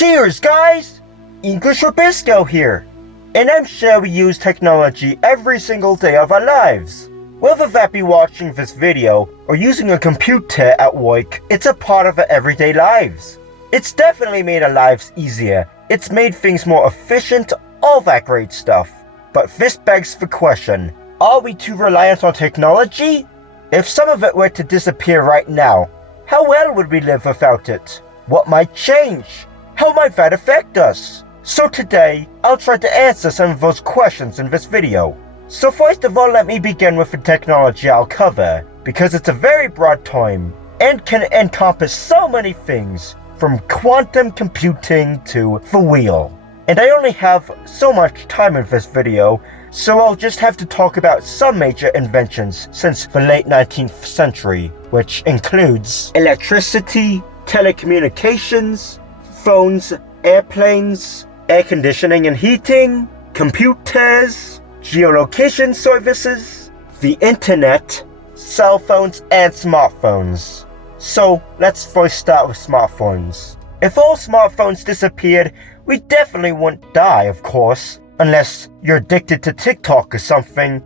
Cheers, guys! English Rabisco here. And I'm sure we use technology every single day of our lives. Whether that be watching this video or using a computer at work, it's a part of our everyday lives. It's definitely made our lives easier. It's made things more efficient, all that great stuff. But this begs the question, are we too reliant on technology? If some of it were to disappear right now, how well would we live without it? What might change? How might that affect us? So today, I'll try to answer some of those questions in this video. So first of all, let me begin with the technology I'll cover, because it's a very broad term and can encompass so many things, from quantum computing to the wheel. And I only have so much time in this video, so I'll just have to talk about some major inventions since the late 19th century, which includes electricity, telecommunications, phones, airplanes, air conditioning and heating, computers, geolocation services, the internet, cell phones, and smartphones. So let's first start with smartphones. If all smartphones disappeared, we definitely wouldn't die, of course, unless you're addicted to TikTok or something.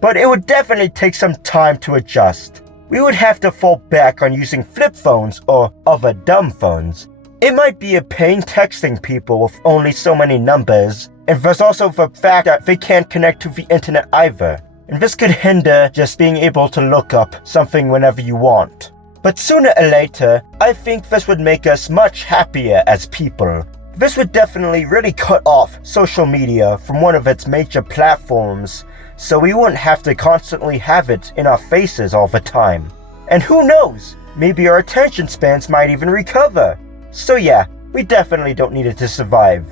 But it would definitely take some time to adjust. We would have to fall back on using flip phones or other dumb phones. It might be a pain texting people with only so many numbers, and there's also the fact that they can't connect to the internet either, and this could hinder just being able to look up something whenever you want. But sooner or later, I think this would make us much happier as people. This would definitely really cut off social media from one of its major platforms, so we wouldn't have to constantly have it in our faces all the time. And who knows, maybe our attention spans might even recover. So yeah, we definitely don't need it to survive.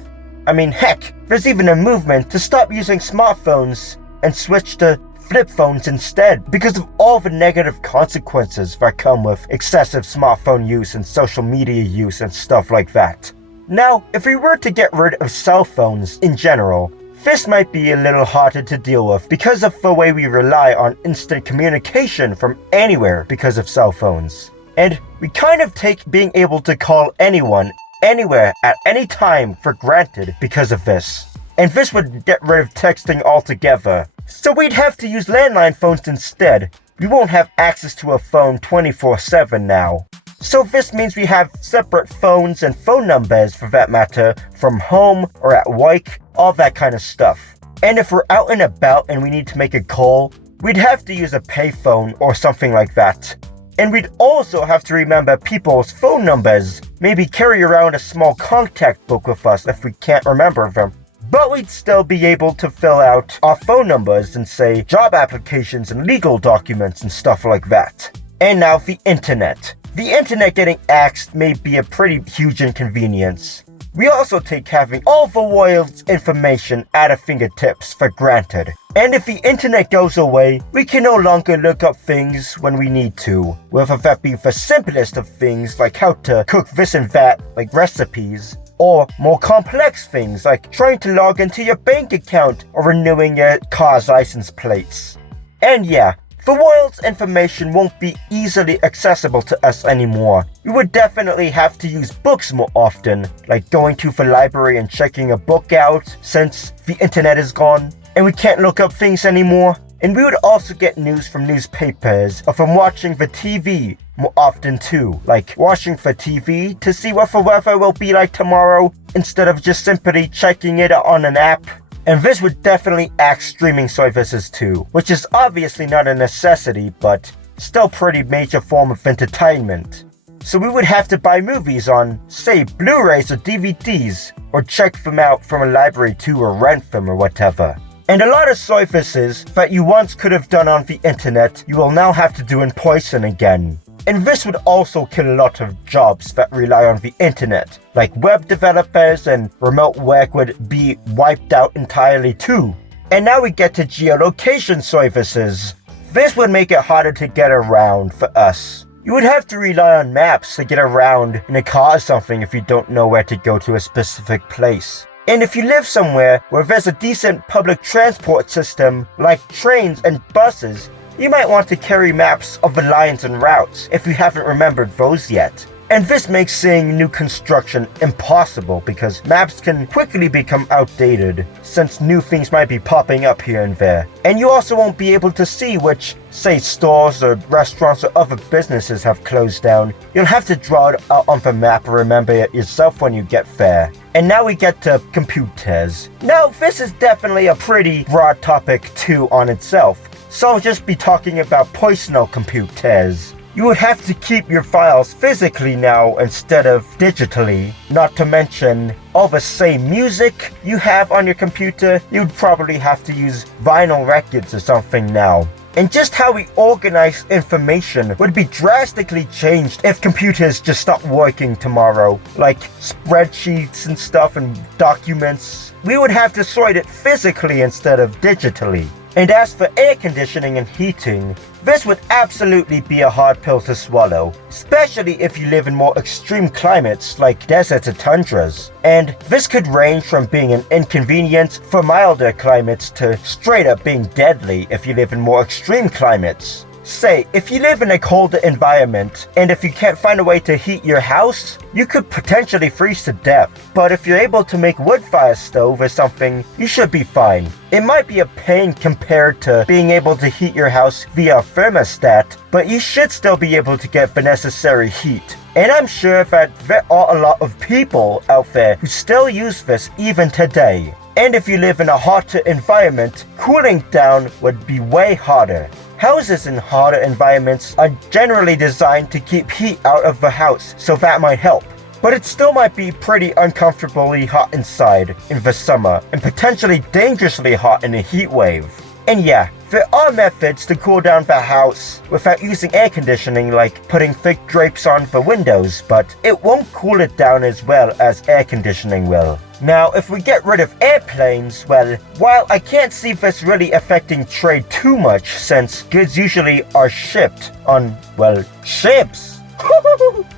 I mean, heck, there's even a movement to stop using smartphones and switch to flip phones instead because of all the negative consequences that come with excessive smartphone use and social media use and stuff like that. Now, if we were to get rid of cell phones in general, this might be a little harder to deal with because of the way we rely on instant communication from anywhere because of cell phones. And we kind of take being able to call anyone, anywhere, at any time for granted because of this. And this would get rid of texting altogether. So we'd have to use landline phones instead. We won't have access to a phone 24/7 now. So this means we have separate phones and phone numbers for that matter, from home or at work, all that kind of stuff. And if we're out and about and we need to make a call, we'd have to use a payphone or something like that. And we'd also have to remember people's phone numbers, maybe carry around a small contact book with us if we can't remember them. But we'd still be able to fill out our phone numbers and say job applications and legal documents and stuff like that. And now the internet. The internet getting axed may be a pretty huge inconvenience. We also take having all the world's information at our fingertips for granted. And if the internet goes away, we can no longer look up things when we need to, whether that be the simplest of things like how to cook this and that, like recipes, or more complex things like trying to log into your bank account or renewing your car's license plates. And yeah, the world's information won't be easily accessible to us anymore. We would definitely have to use books more often, like going to the library and checking a book out since the internet is gone, and we can't look up things anymore. And we would also get news from newspapers or from watching the TV more often too, like watching the TV to see what the weather will be like tomorrow instead of just simply checking it on an app. And this would definitely axe streaming services too, which is obviously not a necessity, but still pretty major form of entertainment. So we would have to buy movies on, say, Blu-rays or DVDs, or check them out from a library too, or rent them or whatever. And a lot of services that you once could have done on the internet, you will now have to do in person again. And this would also kill a lot of jobs that rely on the internet, like web developers, and remote work would be wiped out entirely too. And now we get to geolocation services. This would make it harder to get around for us. You would have to rely on maps to get around in a car or something if you don't know where to go to a specific place. And if you live somewhere where there's a decent public transport system, like trains and buses, you might want to carry maps of the lines and routes if you haven't remembered those yet. And this makes seeing new construction impossible because maps can quickly become outdated since new things might be popping up here and there. And you also won't be able to see which, say, stores or restaurants or other businesses have closed down. You'll have to draw it out on the map and remember it yourself when you get there. And now we get to computers. Now, this is definitely a pretty broad topic too on itself, so I'll just be talking about personal computers. You would have to keep your files physically now instead of digitally. Not to mention, all the same music you have on your computer, you'd probably have to use vinyl records or something now. And just how we organize information would be drastically changed if computers just stopped working tomorrow. Like spreadsheets and stuff and documents. We would have to sort it physically instead of digitally. And as for air conditioning and heating, this would absolutely be a hard pill to swallow, especially if you live in more extreme climates like deserts or tundras. And this could range from being an inconvenience for milder climates to straight up being deadly if you live in more extreme climates. Say, if you live in a colder environment, and if you can't find a way to heat your house, you could potentially freeze to death. But if you're able to make wood fire stove or something, you should be fine. It might be a pain compared to being able to heat your house via a thermostat, but you should still be able to get the necessary heat. And I'm sure that there are a lot of people out there who still use this even today. And if you live in a hotter environment, cooling down would be way harder. Houses in hotter environments are generally designed to keep heat out of the house, so that might help. But it still might be pretty uncomfortably hot inside in the summer, and potentially dangerously hot in a heat wave. And yeah, there are methods to cool down the house without using air conditioning, like putting thick drapes on the windows, but it won't cool it down as well as air conditioning will. Now, if we get rid of airplanes, well, while I can't see this really affecting trade too much since goods usually are shipped on, well, ships.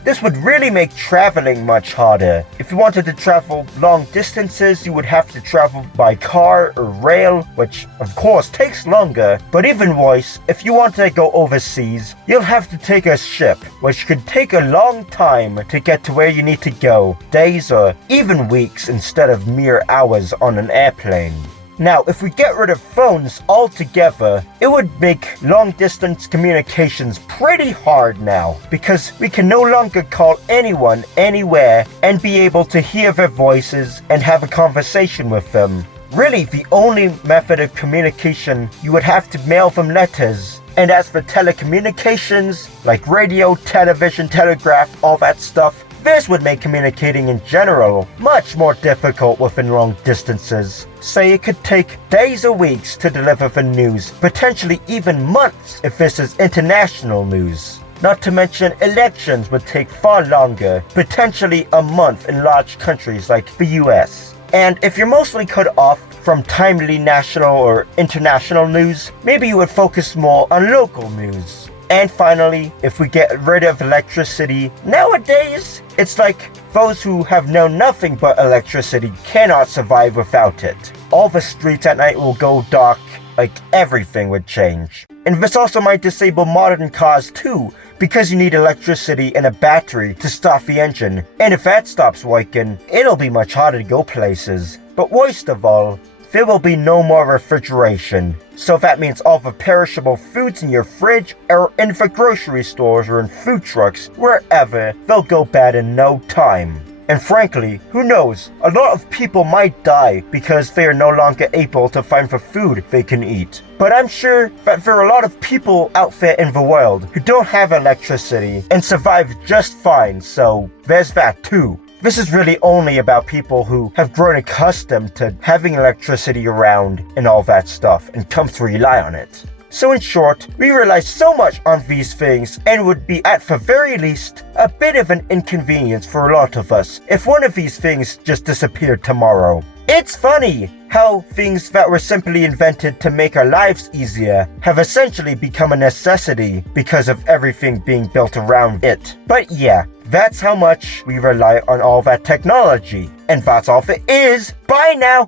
This would really make traveling much harder. If you wanted to travel long distances, you would have to travel by car or rail, which of course takes longer. But even worse, if you want to go overseas, you'll have to take a ship, which could take a long time to get to where you need to go, days or even weeks instead of mere hours on an airplane. Now, if we get rid of phones altogether, it would make long-distance communications pretty hard now, because we can no longer call anyone anywhere and be able to hear their voices and have a conversation with them. Really, the only method of communication, you would have to mail them letters. And as for telecommunications, like radio, television, telegraph, all that stuff, this would make communicating in general much more difficult within long distances. Say it could take days or weeks to deliver the news, potentially even months if this is international news. Not to mention elections would take far longer, potentially a month in large countries like the US. And if you're mostly cut off from timely national or international news, maybe you would focus more on local news. And finally, if we get rid of electricity, nowadays, it's like those who have known nothing but electricity cannot survive without it. All the streets at night will go dark, like everything would change. And this also might disable modern cars too, because you need electricity and a battery to start the engine. And if that stops working, it'll be much harder to go places. But worst of all, there will be no more refrigeration. So that means all the perishable foods in your fridge or in the grocery stores or in food trucks, wherever, they'll go bad in no time. And frankly, who knows, a lot of people might die because they are no longer able to find the food they can eat. But I'm sure that there are a lot of people out there in the world who don't have electricity and survive just fine, so there's that too. This is really only about people who have grown accustomed to having electricity around and all that stuff and come to rely on it. So in short, we rely so much on these things and would be at the very least a bit of an inconvenience for a lot of us if one of these things just disappeared tomorrow. It's funny how things that were simply invented to make our lives easier have essentially become a necessity because of everything being built around it. But yeah, that's how much we rely on all that technology. And that's all it is. Bye now!